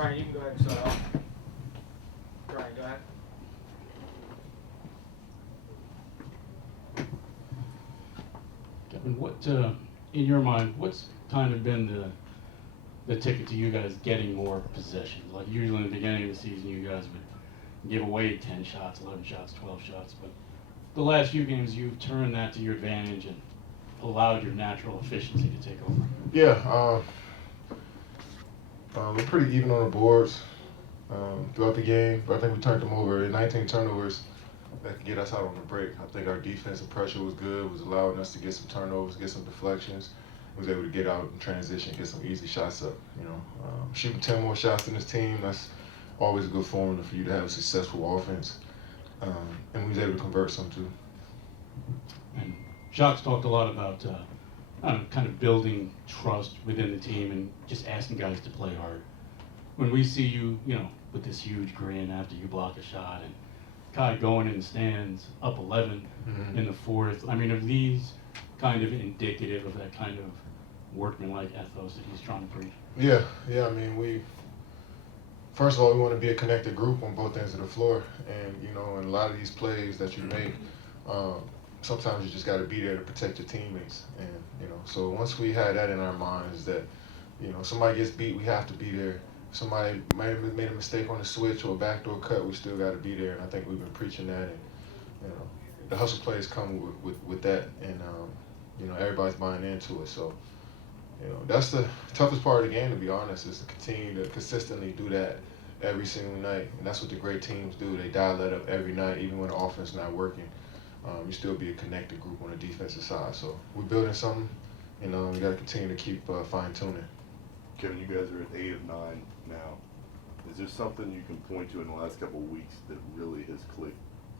Durant, you can go ahead and start off. Durant, go ahead. Kevin, what, in your mind, what's kind of been the ticket to you guys getting more possessions? Like usually in the beginning of the season, you guys would give away 10 shots, 11 shots, 12 shots, but the last few games you've turned that to your advantage and allowed your natural efficiency to take over. Yeah, we're pretty even on the boards throughout the game, but I think we turned them over. 19 turnovers that could get us out on the break. I think our defensive pressure was good, was allowing us to get some turnovers, get some deflections. Was able to get out in transition, get some easy shots up. Shooting 10 more shots than this team, that's always a good formula for you to have a successful offense. And we was able to convert some too. And Jacques talked a lot about kind of building trust within the team and just asking guys to play hard. When we see you, with this huge grin after you block a shot and Kai going in the stands up 11 in the fourth, I mean, are these kind of indicative of that kind of workmanlike ethos that he's trying to preach? Yeah. I mean, first of all, we want to be a connected group on both ends of the floor, and in a lot of these plays that you make, sometimes you just got to be there to protect your teammates, and so once we had that in our minds that somebody gets beat, we have to be there. Somebody might have made a mistake on a switch or a backdoor cut, we still got to be there, and I think we've been preaching that, and the hustle plays come with that, and everybody's buying into it. So that's the toughest part of the game, to be honest, is to continue to consistently do that every single night, and that's what the great teams do. They dial that up every night, even when the offense is not working. You still be a connected group on the defensive side. So we're building something, we got to continue to keep fine-tuning. Kevin, you guys are at 8 of 9 now. Is there something you can point to in the last couple of weeks that really has clicked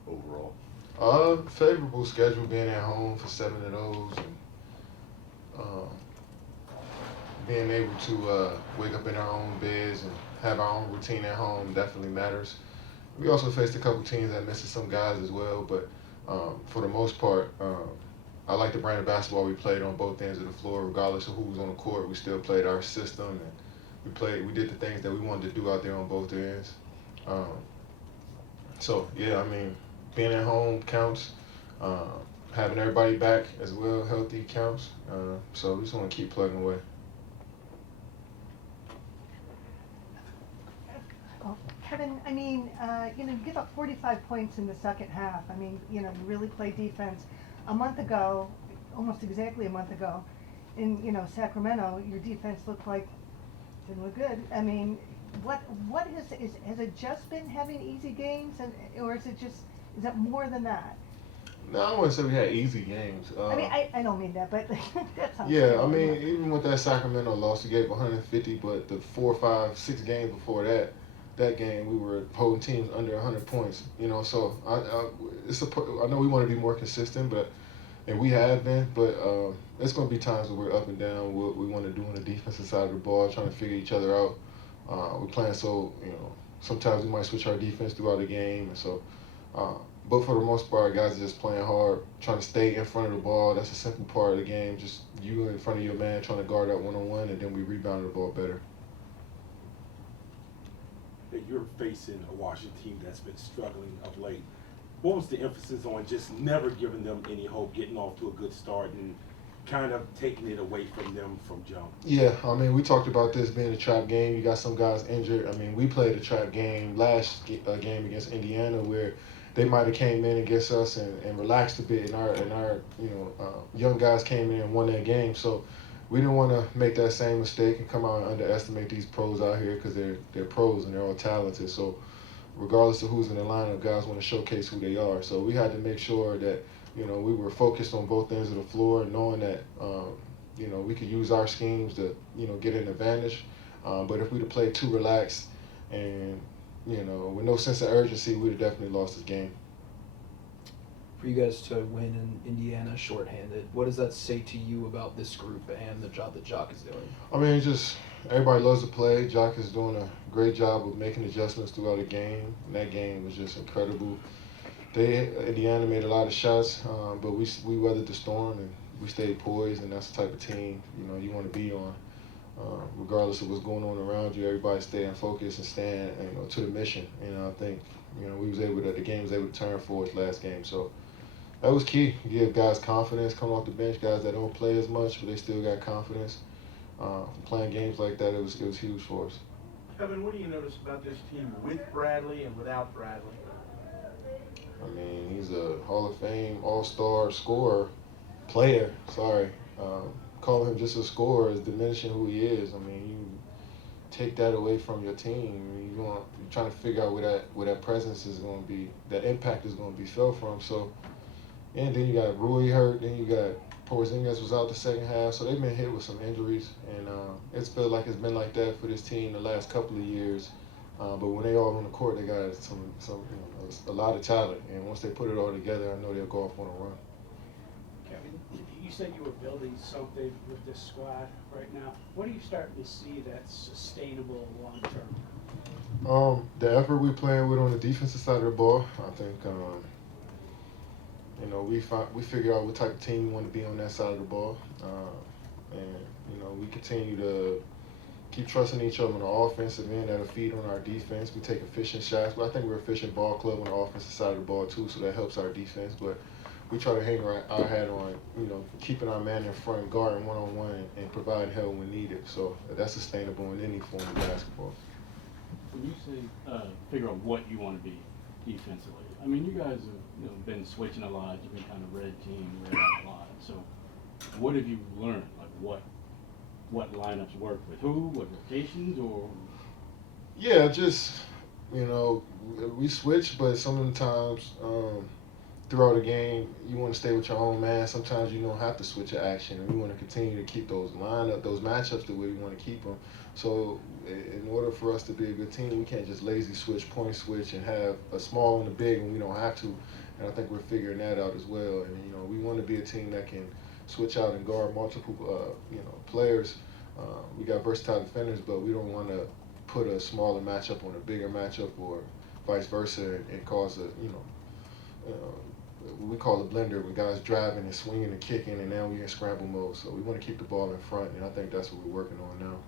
overall? Favorable schedule, being at home for 7 of those, and being able to wake up in our own beds and have our own routine at home definitely matters. We also faced a couple teams that missed some guys as well, but for the most part, I like the brand of basketball we played on both ends of the floor. Regardless of who was on the court, we still played our system, and we did the things that we wanted to do out there on both ends. So yeah, I mean, being at home counts. Having everybody back as well, healthy, counts. So we just want to keep plugging away. Kevin, I mean, you give up 45 points in the second half. I mean, you really play defense. A month ago, almost exactly a month ago, in Sacramento, your defense didn't look good. I mean, what has it just been having easy games, or is it more than that? No, I wouldn't say we had easy games. I mean, I don't mean that, but that sounds. Yeah, I mean, even with that Sacramento loss, we gave 150, but the 4, 5, 6 games before that game, we were holding teams under 100 points. So I know we want to be more consistent, and we have been, but it's going to be times where we're up and down. What we want to do on the defensive side of the ball, trying to figure each other out. We're playing sometimes we might switch our defense throughout the game, and so. But for the most part, guys are just playing hard, trying to stay in front of the ball. That's a simple part of the game. Just you in front of your man, trying to guard that one-on-one, and then we rebound the ball better. You're facing a Washington team that's been struggling of late. What was the emphasis on just never giving them any hope, getting off to a good start, and kind of taking it away from them from jump? Yeah, I mean, we talked about this being a trap game. You got some guys injured. I mean, we played a trap game last game against Indiana where they might have came in against us and relaxed a bit, and our young guys came in and won that game. So we didn't want to make that same mistake and come out and underestimate these pros out here, because they're pros and they're all talented. So regardless of who's in the lineup, guys want to showcase who they are. So we had to make sure that we were focused on both ends of the floor, knowing that we could use our schemes to get an advantage. But if we'd have played too relaxed and with no sense of urgency, we'd have definitely lost this game. For you guys to win in Indiana shorthanded, what does that say to you about this group and the job that Jock is doing? I mean, just everybody loves to play. Jock is doing a great job of making adjustments throughout the game. And that game was just incredible. Indiana made a lot of shots, but we weathered the storm and we stayed poised, and that's the type of team you want to be on. regardless of what's going on around you, everybody staying focused and staying, to the mission. And I think, the game was able to turn for us last game. So that was key. Give guys confidence coming off the bench, guys that don't play as much, but they still got confidence. Playing games like that, it was huge for us. Kevin, what do you notice about this team with Bradley and without Bradley? I mean, he's a Hall of Fame All-Star scorer, player. Sorry, calling him just a scorer is diminishing who he is. I mean, you take that away from your team, you're trying to figure out where that presence is going to be, that impact is going to be felt from. So, and then you got Rui hurt, then you got Porzingis was out the second half, so they've been hit with some injuries, and it's felt like it's been like that for this team the last couple of years. But when they all on the court, they got a lot of talent, and once they put it all together, I know they'll go off on a run. Kevin, you said you were building something with this squad right now. What are you starting to see that's sustainable long term? The effort we're playing with on the defensive side of the ball, I think, we figured out what type of team we want to be on that side of the ball, and we continue to keep trusting each other on the offensive end that'll feed on our defense. We take efficient shots, but I think we're an efficient ball club on the offensive side of the ball too, so that helps our defense. But we try to hang our hat on, keeping our man in front, guarding one-on-one, and providing help when needed. So that's sustainable in any form of basketball. When you say figure out what you want to be defensively, I mean, you guys have been switching a lot. You've been kind of red team, red out a lot. So what have you learned? Like what lineups work with who, what rotations, or? Yeah, just, we switch, but some of the times throughout a game, you want to stay with your own man. Sometimes you don't have to switch your action, and we want to continue to keep those matchups the way we want to keep them. So in order for us to be a good team, we can't just lazy switch, point switch, and have a small and a big when we don't have to. And I think we're figuring that out as well. And, we want to be a team that can switch out and guard multiple, players. We got versatile defenders, but we don't want to put a smaller matchup on a bigger matchup or vice versa and cause we call it blender when guys driving and swinging and kicking, and now we're in scramble mode. So we want to keep the ball in front, and I think that's what we're working on now.